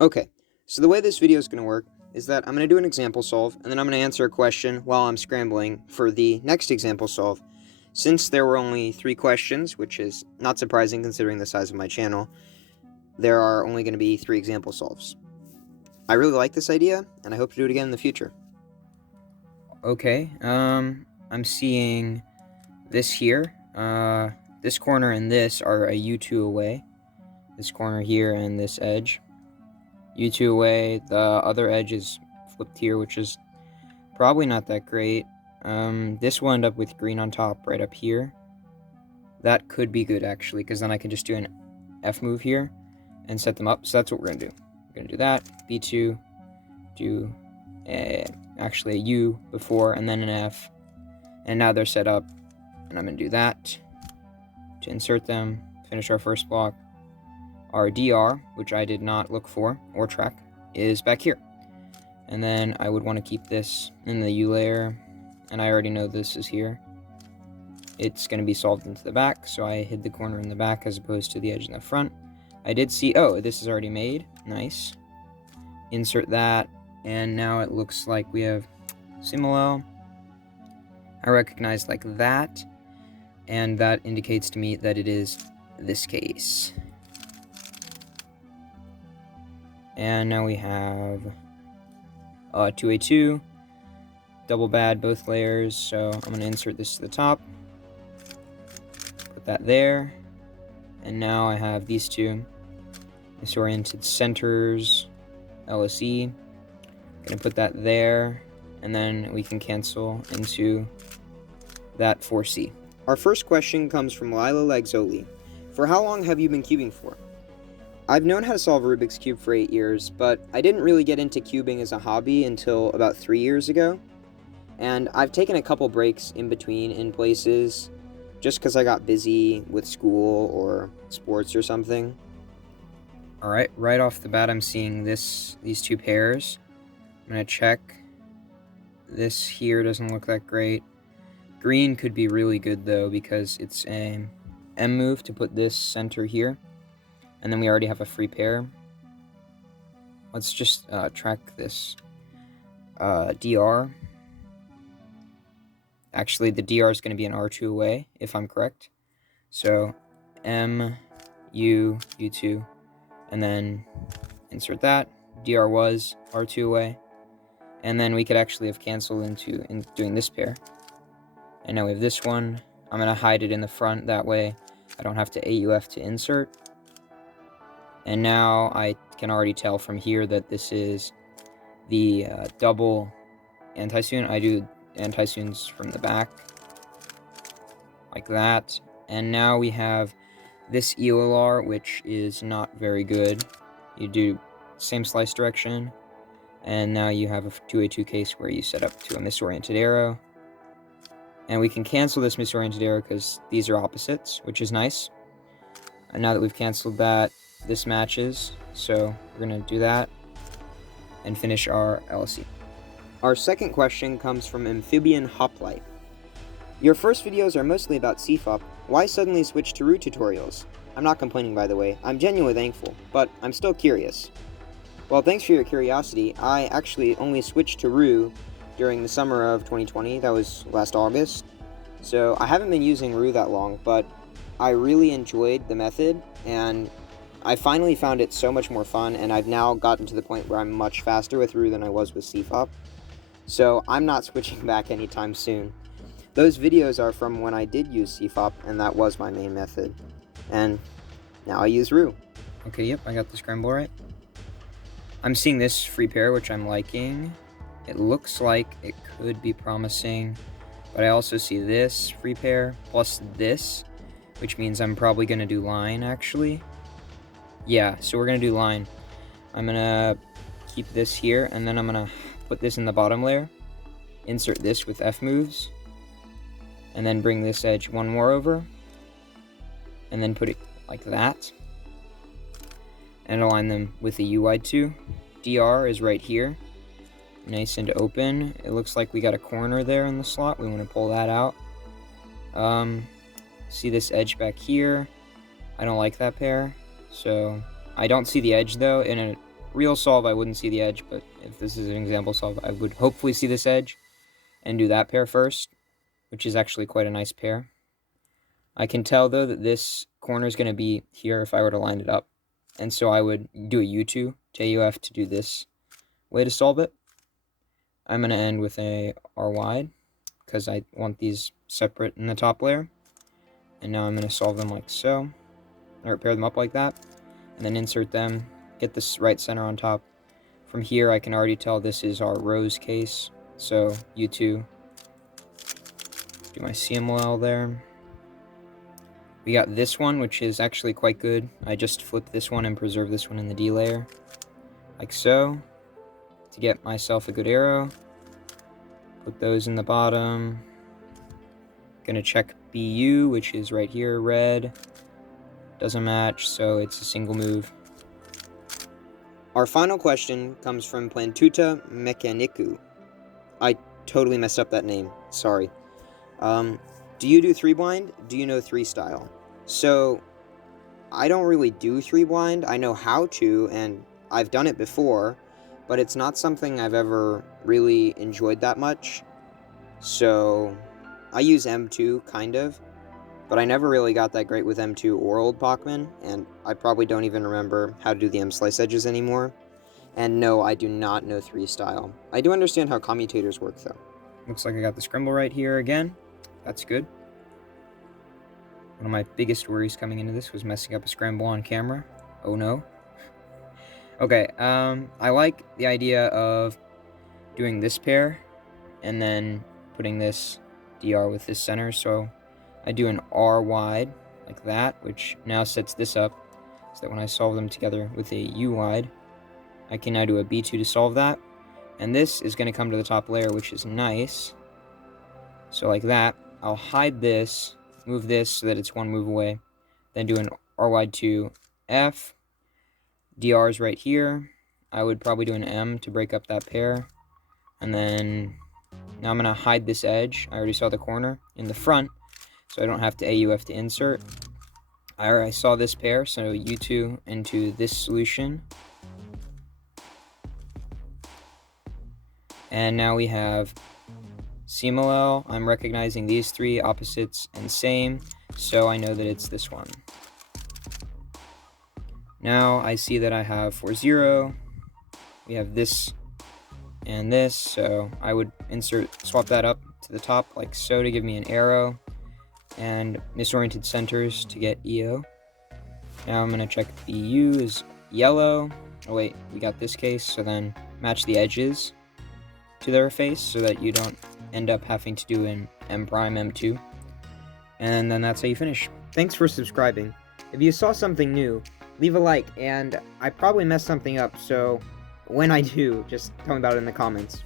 Okay, so the way this video is going to work is that I'm going to do an example solve, and then I'm going to answer a question while I'm scrambling for the next example solve. Since there were only 3 questions, which is not surprising considering the size of my channel, there are only going to be 3 example solves. I really like this idea, and I hope to do it again in the future. Okay, I'm seeing this here. This corner and this are a U2 away. This corner here and this edge. U2 away, the other edge is flipped here, which is probably not that great. This will end up with green on top right up here. That could be good, actually, because then I can just do an F move here and set them up. So that's what we're going to do. We're going to do that, B2, do actually a U before, and then an F. And now they're set up, and I'm going to do that to insert them, finish our first block. Our DR, which I did not look for or track, is back here. And then I would want to keep this in the U layer, and I already know this is here. It's going to be solved into the back, so I hid the corner in the back as opposed to the edge in the front. I did see, oh, this is already made. Nice. Insert that, and now it looks like we have Similo. I recognize like that, and that indicates to me that it is this case. And now we have 2A2, double bad both layers, so I'm going to insert this to the top, put that there, and now I have these two misoriented centers, LSE, going to put that there, and then we can cancel into that 4C. Our first question comes from Lila Legzoli. For how long have you been cubing for? I've known how to solve Rubik's Cube for 8 years, but I didn't really get into cubing as a hobby until about 3 years ago. And I've taken a couple breaks in between in places, just because I got busy with school or sports or something. Alright, right off the bat I'm seeing these two pairs. I'm going to check. This here doesn't look that great. Green could be really good though, because it's an M move to put this center here. And then we already have a free pair. Let's just track this DR. Actually, the DR is going to be an R2 away, if I'm correct. So M, U, U2, and then insert that. DR was R2 away. And then we could actually have canceled into doing this pair. And now we have this one. I'm going to hide it in the front. That way I don't have to AUF to insert. And now I can already tell from here that this is the double anti-soon. I do anti-soons from the back, like that. And now we have this EOLR, which is not very good. You do same slice direction, and now you have a 2A2 case where you set up to a misoriented arrow. And we can cancel this misoriented arrow because these are opposites, which is nice. And now that we've canceled that, this matches, so we're going to do that and finish our LSE. Our second question comes from Amphibian Hoplite. Your first videos are mostly about CFOP. Why suddenly switch to Roux tutorials? I'm not complaining, by the way. I'm genuinely thankful, but I'm still curious. Well, thanks for your curiosity. I actually only switched to Roux during the summer of 2020. That was last August. So I haven't been using Roux that long, but I really enjoyed the method, and I finally found it so much more fun, and I've now gotten to the point where I'm much faster with Roux than I was with CFOP. So I'm not switching back anytime soon. Those videos are from when I did use CFOP, and that was my main method. And now I use Roux. Okay, yep, I got the scramble right. I'm seeing this free pair, which I'm liking. It looks like it could be promising, but I also see this free pair plus this, which means I'm probably going to do line, actually. Yeah, so we're going to do line. I'm going to keep this here, and then I'm going to put this in the bottom layer, insert this with F moves, and then bring this edge one more over, and then put it like that, and align them with a U wide 2. DR is right here, nice and open. It looks like we got a corner there in the slot. We want to pull that out. See this edge back here. I don't like that pair. So I don't see the edge though in a real solve, I wouldn't see the edge, but if this is an example solve, I would hopefully see this edge and do that pair first, which is actually quite a nice pair. I can tell, though, that this corner is going to be here if I were to line it up, and so I would do a U2 to AUF to do this way to solve it. I'm going to end with a R wide, because I want these separate in the top layer, and now I'm going to solve them like so, or pair them up like that, and then insert them, get this right center on top. From here, I can already tell this is our Roux case, so U2, do my CMLL there. We got this one, which is actually quite good. I just flipped this one and preserved this one in the D layer, like so, to get myself a good arrow. Put those in the bottom. Gonna check BU, which is right here, red. Doesn't match, so it's a single move. Our final question comes from Plantuta Mechaniku. I totally messed up that name, sorry. Do you do 3-blind? Do you know 3-style? So, I don't really do 3-blind. I know how to, and I've done it before, but it's not something I've ever really enjoyed that much. So, I use M2, kind of, but I never really got that great with M2 or Old Bachman, and I probably don't even remember how to do the M-slice edges anymore. And no, I do not know 3-style. I do understand how commutators work, though. Looks like I got the scramble right here again. That's good. One of my biggest worries coming into this was messing up a scramble on camera. Oh no. Okay, I like the idea of doing this pair and then putting this DR with this center, so I do an R wide like that, which now sets this up so that when I solve them together with a U wide, I can now do a B2 to solve that, and this is going to come to the top layer, which is nice. So like that, I'll hide this, move this so that it's one move away, then do an R wide to F. DR's right here. I would probably do an M to break up that pair, and then now I'm going to hide this edge. I already saw the corner in the front, so I don't have to AUF to insert. I saw this pair, so U2 into this solution. And now we have CMLL. I'm recognizing these three opposites and same, so I know that it's this one. Now I see that I have 4-0. We have this and this, so I would swap that up to the top like so to give me an arrow, and misoriented centers to get EO. Now I'm going to check BU is yellow. Oh wait, we got this case, so then match the edges to their face so that you don't end up having to do an M prime M2. And then that's how you finish. Thanks for subscribing. If you saw something new, leave a like, and I probably messed something up, so when I do, just tell me about it in the comments.